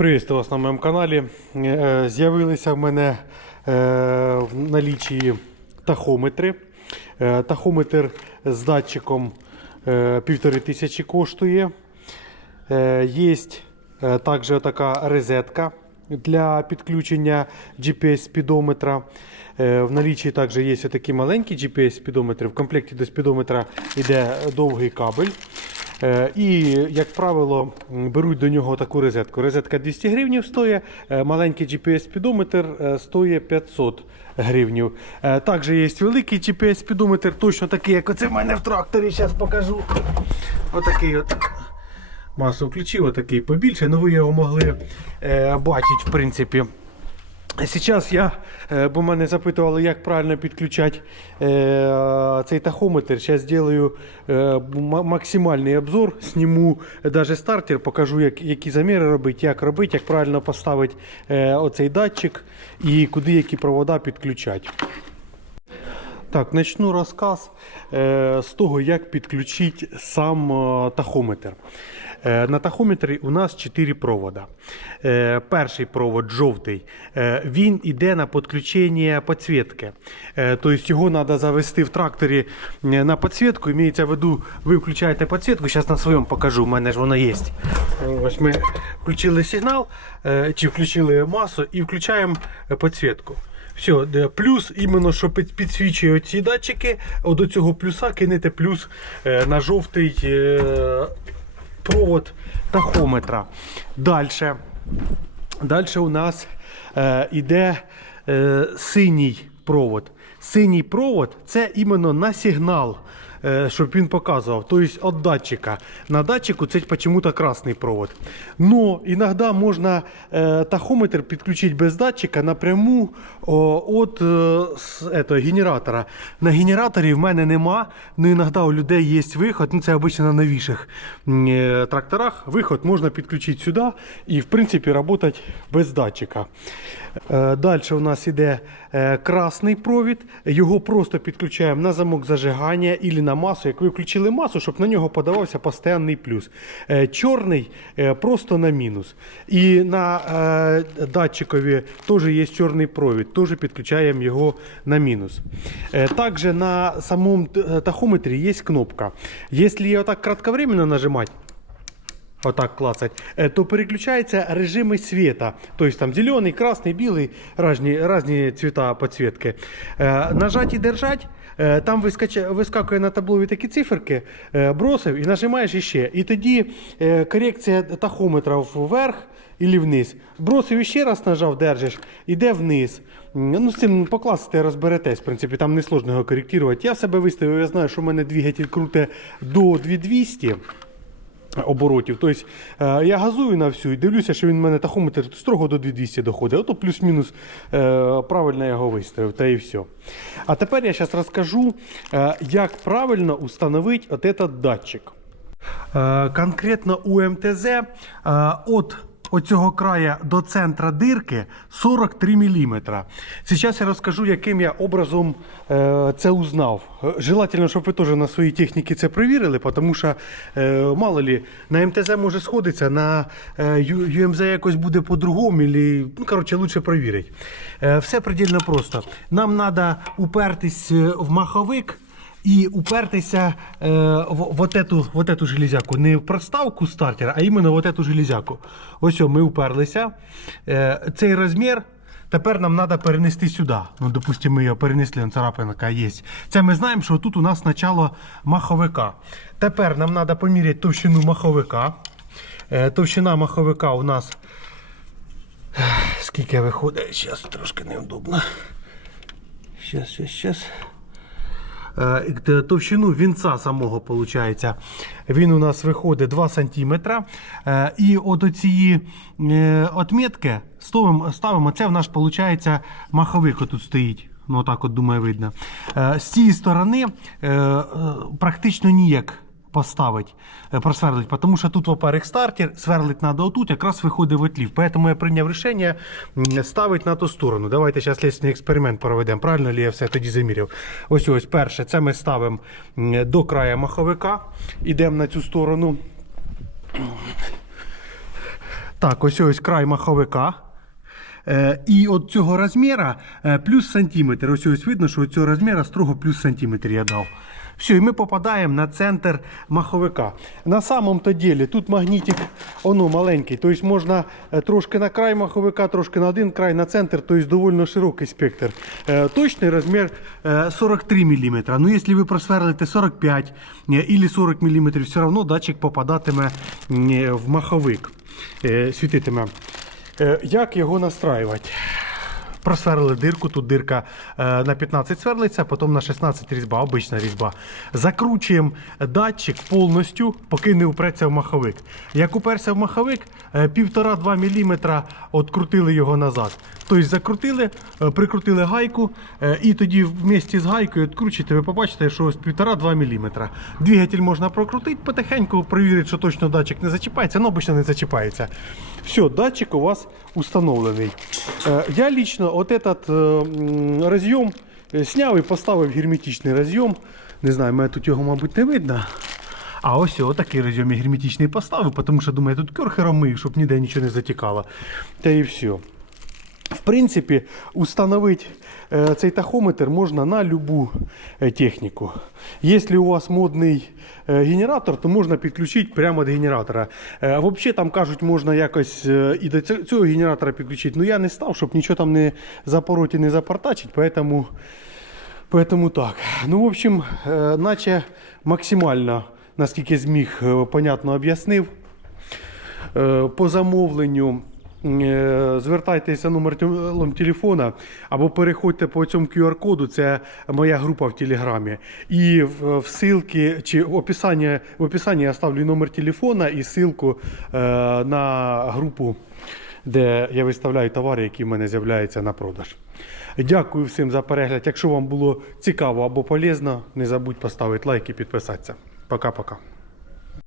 Приветствую вас на моєму каналі. Е, З'явилися в мене е, в налічі тахометри. Е, Тахометр з датчиком е, півтори тисячі коштує. Е, Є також така розетка для підключення GPS-спідометра. Е, В налічі також є такі маленькі GPS-спідометри. В комплекті до спідометра йде довгий кабель. Е, І, як правило, беруть до нього таку розетку. Розетка 200 гривень стоїть, е, маленький GPS-спідометр е, стоїть 500 гривень. Е, Також є великий GPS-спідометр, точно такий, як оце в мене в тракторі. Зараз покажу. Отакий от. Масу включив, отакий побільше, але ви його могли бачити, в принципі. Зараз я, е, бо мене запитували, як правильно підключати е, цей тахометр. Зараз зроблю е, максимальний обзор, зніму навіть стартер, покажу, як, які заміри робити, як робити, як правильно поставити е, оцей датчик і куди які провода підключати. Так, начну розказ е, з того, як підключити сам е, тахометр. Е, на тахометрі у нас 4 провода. Перший провод жовтий, він йде на підключення підсвітки. Тобто його треба завести в тракторі на підсвітку. Імеється в виду, ви включаєте підсвітку, зараз на своєму покажу, у мене ж вона є. Ось ми включили сигнал, чи включили масу і включаємо підсвітку. Все, плюс, іменно що підсвічує ці датчики, до цього плюса кинете плюс е, на жовтий е, провод тахометра. Далі. Далі у нас е, іде е, синій провод. Синій провод це іменно на сигнал, щоб він показував. Тобто від датчика. На датчику це чому-то красний провод. Но іноді можна е, тахометр підключити без датчика напряму від генератора. На генераторі в мене нема, але іноді у людей є виход. Ну, це обично на новіших е, тракторах. Виход можна підключити сюди і в принципі працювати без датчика. Далі у нас іде е, красний провід. Його просто підключаємо на замок зажигання або на масу. Як ви включили масу, щоб на нього подавався постійний плюс. Е, Чорний е, просто на мінус. І на е, датчикові теж є чорний провід, теж підключаємо його на мінус. Також на самому тахометрі є кнопка. Якщо її отак кратковременно нажимати, Отак клацать, то переключаються режими света. Тобто там зелений, красний, білий, різні, різні цвіта підсвітки. Е, Нажать і держать, там вискаче- вискакує на таблові такі циферки, е, бросив і нажимаєш іще. І тоді е, корекція тахометра вверх і вниз. Бросив іще раз нажав, держиш, іде вниз. Ну, з цим покласти розберетесь, в принципі, там не сложно його коректувати. Я себе виставив, я знаю, що в мене двигатель круте до 2200 оборотів. Тобто е, я газую на всю і дивлюся, що він в мене тахометр строго до 200 доходить. Ото плюс-мінус е, правильно я його виставив, та і все. А тепер я зараз розкажу, е, як правильно установити от этот датчик. Конкретно у МТЗ от оцього края до центра дирки 43 мм. Зараз я розкажу, яким я образом е, це узнав. Желательно, щоб ви теж на своїй техніці це перевірили, тому що е, мало ли, на МТЗ може сходитися, на е, Ю- якось буде по-другому, ну, коротше, лучше перевірити. Все предельно просто. Нам треба упертись в маховик і упертися е, в вот эту, вот эту железяку. Не в проставку стартера, а іменно вот эту железяку. Ось о, ми уперлися. Е, цей розмір. Тепер нам треба перенести сюди. Ну, допустимо, ми його перенесли, он царапинка є. Це ми знаємо, що тут у нас начало маховика. Тепер нам треба поміряти товщину маховика. Е, товщина маховика у нас. Ех, Скільки виходить? Зараз трошки неудобно. Щас, щас, щас. Е, Товщину вінца самого виходить. Він у нас виходить 2 см. Е, І от оці отметки ставимо. Це в нас виходить маховик тут стоїть. Ну, так от думаю, видно. Е, З цієї сторони е, е, практично ніяк поставить, е, просверлить, тому що тут, во-первых, стартер, сверлить треба отут, якраз виходить в. Поэтому я прийняв рішення м, ставити на ту сторону. Давайте зараз лісний експеримент проведемо. Правильно ли я все тоді заміряв? Ось ось перше, це ми ставимо до краю маховика, йдемо на цю сторону. Так, ось ось край маховика. Е, і от цього розміру е, плюс сантиметр. Ось ось видно, що цього розміру строго плюс сантиметр я дав. Все, і ми попадаємо на центр маховика. На самом-то ділі тут магнітик воно маленький. Тобто можна е, трошки на край маховика, трошки на один край, на центр, тобто доволі широкий спектр. Точний розмір е, 43 мм. Ну, якщо ви просверлите 45 або 40 мм, все одно датчик попадатиме е, в маховик, е, світитиме. Як його настраювати? Просверлили дирку, тут дирка е, на 15 сверлиться, потім на 16 різьба, обична різьба. Закручуємо датчик повністю, поки не упреться в маховик. Як уперся в маховик, е, 1,5-2 мм открутили його назад. Тобто закрутили, е, прикрутили гайку, е, і тоді вместе з гайкою відкручуєте, ви побачите, що ось 1,5-2 мм. Двигатель можна прокрутити потихеньку, перевірити, що точно датчик не зачіпається, але обично не зачіпається. Все, датчик у вас установлений. Е, Я лично от этот е, м, роз'єм е, сняв і поставив герметичний роз'єм. Не знаю, мене тут його, мабуть, не видно. А ось отакий розйом я герметичний поставив, тому що думаю, я тут керхером мию, щоб ніде нічого не затікало. Та і все. В принципі, установити е, цей тахометр можна на любу е, техніку. Якщо у вас модний е, генератор, то можна підключити прямо до генератора. Взагалі там кажуть, можна якось і до цього- генератора підключити. Ну я не став, щоб нічого там не запороти, не запортачить, поэтому, поэтому так. Ну, в общем, наче максимально, наскільки зміг, понятно об'яснив. По замовленню звертайтеся за номером телефона або переходьте по цьому QR-коду. Це моя група в Телеграмі. І в, в ссылки, чи в описанні, в описанні я ставлю номер телефона і ссылку е, на групу, де я виставляю товари, які в мене з'являються на продаж. Дякую всім за перегляд. Якщо вам було цікаво або полезно, не забудь поставити лайк і підписатися. Пока-пока.